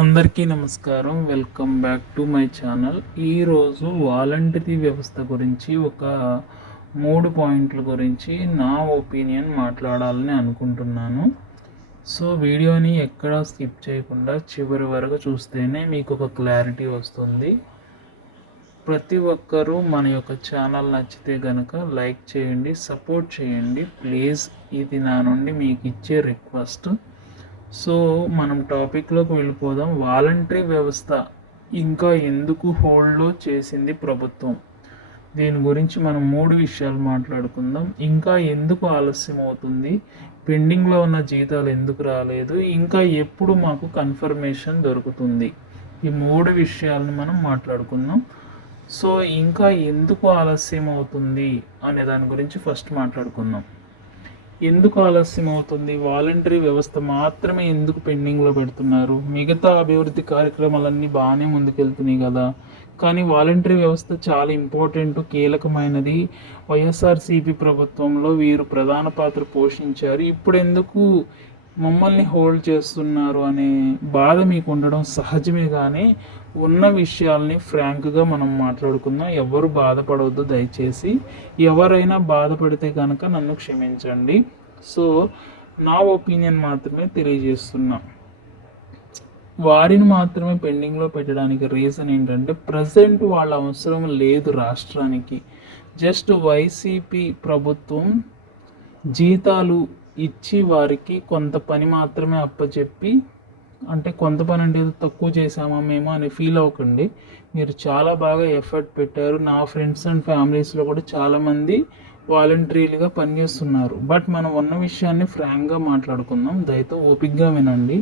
అందరికీ నమస్కారం. Welcome back to my channel. ఈరోజు వాలంటరీ వ్యవస్థ గురించి ఒక 3 పాయింట్ల గురించి నా ఒపీనియన్ మాట్లాడాలని అనుకుంటున్నాను. సో వీడియోని ఎక్కడా స్కిప్ చేయకుండా చివరి వరకు చూస్తేనే మీకు ఒక క్లారిటీ వస్తుంది. ప్రతి ఒక్కరూ మన యొక్క ఛానల్ నచ్చితే కనుక లైక్ చేయండి, సపోర్ట్ చేయండి ప్లీజ్. ఇది నా నుండి మీకు ఇచ్చే రిక్వెస్ట్. సో మనం టాపిక్లోకి వెళ్ళిపోదాం. వాలంటరీ వ్యవస్థ ఇంకా ఎందుకు హోల్డ్లో చేసింది ప్రభుత్వం, దీని గురించి మనం 3 విషయాలు మాట్లాడుకుందాం. ఇంకా ఎందుకు ఆలస్యం అవుతుంది, పెండింగ్లో ఉన్న జీతాలు ఎందుకు రాలేదు, ఇంకా ఎప్పుడు మాకు కన్ఫర్మేషన్ దొరుకుతుంది, ఈ 3 విషయాలను మనం మాట్లాడుకుందాం. సో ఇంకా ఎందుకు ఆలస్యం అవుతుంది అనే దాని గురించి ఫస్ట్ మాట్లాడుకుందాం. ఎందుకు ఆలస్యం అవుతుంది, వాలంటరీ వ్యవస్థ మాత్రమే ఎందుకు పెండింగ్లో పెడుతున్నారు? మిగతా అభివృద్ధి కార్యక్రమాలన్నీ బాగానే ముందుకెళ్తున్నాయి కదా, కానీ వాలంటరీ వ్యవస్థ చాలా ఇంపార్టెంట్, కీలకమైనది. వైఎస్ఆర్సీపీ ప్రభుత్వంలో వీరు ప్రధాన పాత్ర పోషించారు. ఇప్పుడు ఎందుకు మమ్మల్ని హోల్డ్ చేస్తున్నారు అనే బాధ మీకు ఉండడం సహజమే, కానీ ఉన్న విషయాల్ని ఫ్రాంక్గా మనం మాట్లాడుకుందాం. ఎవరు బాధపడవద్దు దయచేసి. ఎవరైనా బాధపడితే కనుక నన్ను క్షమించండి. సో నా ఒపీనియన్ మాత్రమే తెలియజేస్తున్నా. వారిని మాత్రమే పెండింగ్లో పెట్టడానికి రీజన్ ఏంటంటే ప్రజెంట్ వాళ్ళ అవసరం లేదు రాష్ట్రానికి. జస్ట్ వైసీపీ ప్రభుత్వం జీతాలు ఇచ్చి వారికి కొంత పని మాత్రమే అప్పచెప్పి, అంటే కొంత పని అంటే తక్కువ చేసామా మేము అని ఫీల్ అవ్వకండి. మీరు చాలా బాగా ఎఫర్ట్ పెట్టారు. నా ఫ్రెండ్స్ అండ్ ఫ్యామిలీస్లో కూడా చాలామంది వాలంటరీలుగా పనిచేస్తున్నారు. బట్ మనం ఉన్న విషయాన్ని ఫ్రాంక్గా మాట్లాడుకుందాం, దయతో ఓపిక్గా వినండి.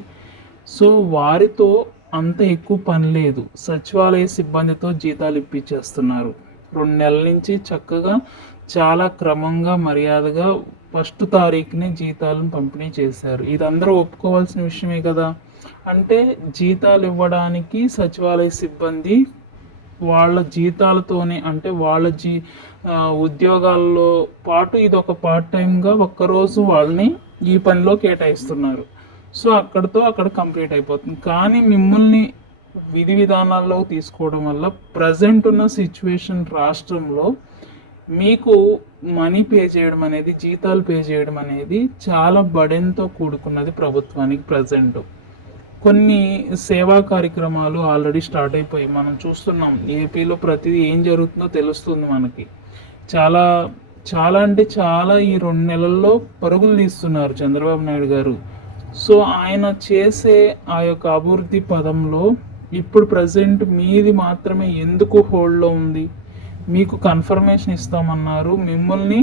సో వారితో అంత ఎక్కువ పని లేదు. సచివాలయ సిబ్బందితో జీతాలు ఇప్పించేస్తున్నారు. 2 నెలల నుంచి చక్కగా చాలా క్రమంగా మర్యాదగా 1వ తారీఖునే జీతాలను పంపిణీ చేశారు. ఇది అందరూ ఒప్పుకోవాల్సిన విషయమే కదా. అంటే జీతాలు ఇవ్వడానికి సచివాలయ సిబ్బంది వాళ్ళ జీతాలతోనే, అంటే వాళ్ళ ఉద్యోగాల్లో పాటు ఇది ఒక పార్ట్ టైంగా ఒక్కరోజు వాళ్ళని ఈ పనిలో కేటాయిస్తున్నారు. సో అక్కడ కంప్లీట్ అయిపోతుంది. కానీ మిమ్మల్ని విధి విధానాల్లో తీసుకోవడం వల్ల ప్రజెంట్ ఉన్న సిచ్యువేషన్ రాష్ట్రంలో మీకు మనీ పే చేయడం అనేది, జీతాలు పే చేయడం అనేది చాలా బడెన్తో కూడుకున్నది ప్రభుత్వానికి. ప్రజెంట్ కొన్ని సేవా కార్యక్రమాలు ఆల్రెడీ స్టార్ట్ అయిపోయి మనం చూస్తున్నాం. ఏపీలో ప్రతిదీ ఏం జరుగుతుందో తెలుస్తుంది మనకి. చాలా చాలా అంటే చాలా ఈ 2 నెలల్లో పరుగులు తీస్తున్నారు చంద్రబాబు నాయుడు గారు. సో ఆయన చేసే ఆ యొక్క అభివృద్ధి పదంలో ఇప్పుడు ప్రజెంట్ మీది మాత్రమే ఎందుకు హోల్డ్లో ఉంది? మీకు కన్ఫర్మేషన్ ఇస్తామన్నారు, మిమ్మల్ని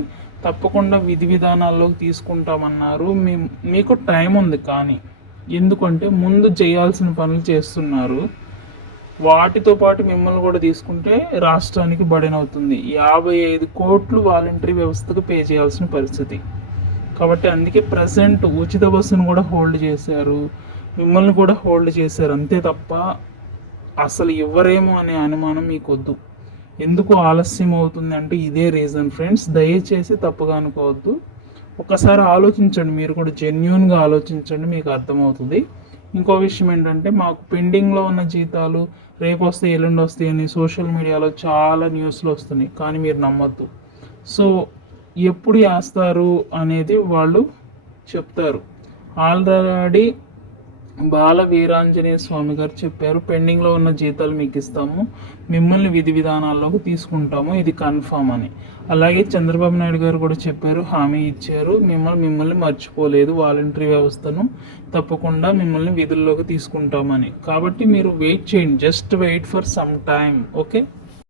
తప్పకుండా విధి విధానాల్లోకి తీసుకుంటామన్నారు. మీకు టైం ఉంది, కానీ ఎందుకంటే ముందు చేయాల్సిన పనులు చేస్తున్నారు. వాటితో పాటు మిమ్మల్ని కూడా తీసుకుంటే రాష్ట్రానికి బర్డెన్ అవుతుంది. 55 కోట్లు వాలంటరీ వ్యవస్థకు పే చేయాల్సిన పరిస్థితి. కాబట్టి అందుకే ప్రజెంట్ ఉచిత బస్సును కూడా హోల్డ్ చేశారు, మిమ్మల్ని కూడా హోల్డ్ చేశారు. అంతే తప్ప అసలు ఇవ్వరేమో అనే అనుమానం మీకు వద్దు. ఎందుకు ఆలస్యం అవుతుంది అంటే ఇదే రీజన్ ఫ్రెండ్స్. దయచేసి తప్పుగా అనుకోవద్దు. ఒకసారి ఆలోచించండి, మీరు కూడా జెన్యూన్గా ఆలోచించండి, మీకు అర్థమవుతుంది. ఇంకో విషయం ఏంటంటే మాకు పెండింగ్లో ఉన్న జీతాలు రేపు వస్తాయి, ఎల్లుండి వస్తాయి అని సోషల్ మీడియాలో చాలా న్యూస్లు వస్తున్నాయి, కానీ మీరు నమ్మద్దు. సో ఎప్పుడు వేస్తారు అనేది వాళ్ళు చెప్తారు. ఆల్రెడీ బాల వీరాంజనేయ స్వామి గారు చెప్పారు, పెండింగ్లో ఉన్న జీతాలు మీకు ఇస్తాము, మిమ్మల్ని విధి విధానాల్లోకి తీసుకుంటాము, ఇది కన్ఫామ్ అని. అలాగే చంద్రబాబు నాయుడు గారు కూడా చెప్పారు, హామీ ఇచ్చారు, మిమ్మల్ని మర్చిపోలేదు, వాలంటరీ వ్యవస్థను తప్పకుండా మిమ్మల్ని విధుల్లోకి తీసుకుంటామని. కాబట్టి మీరు వెయిట్ చేయండి, just wait for some time. Okay.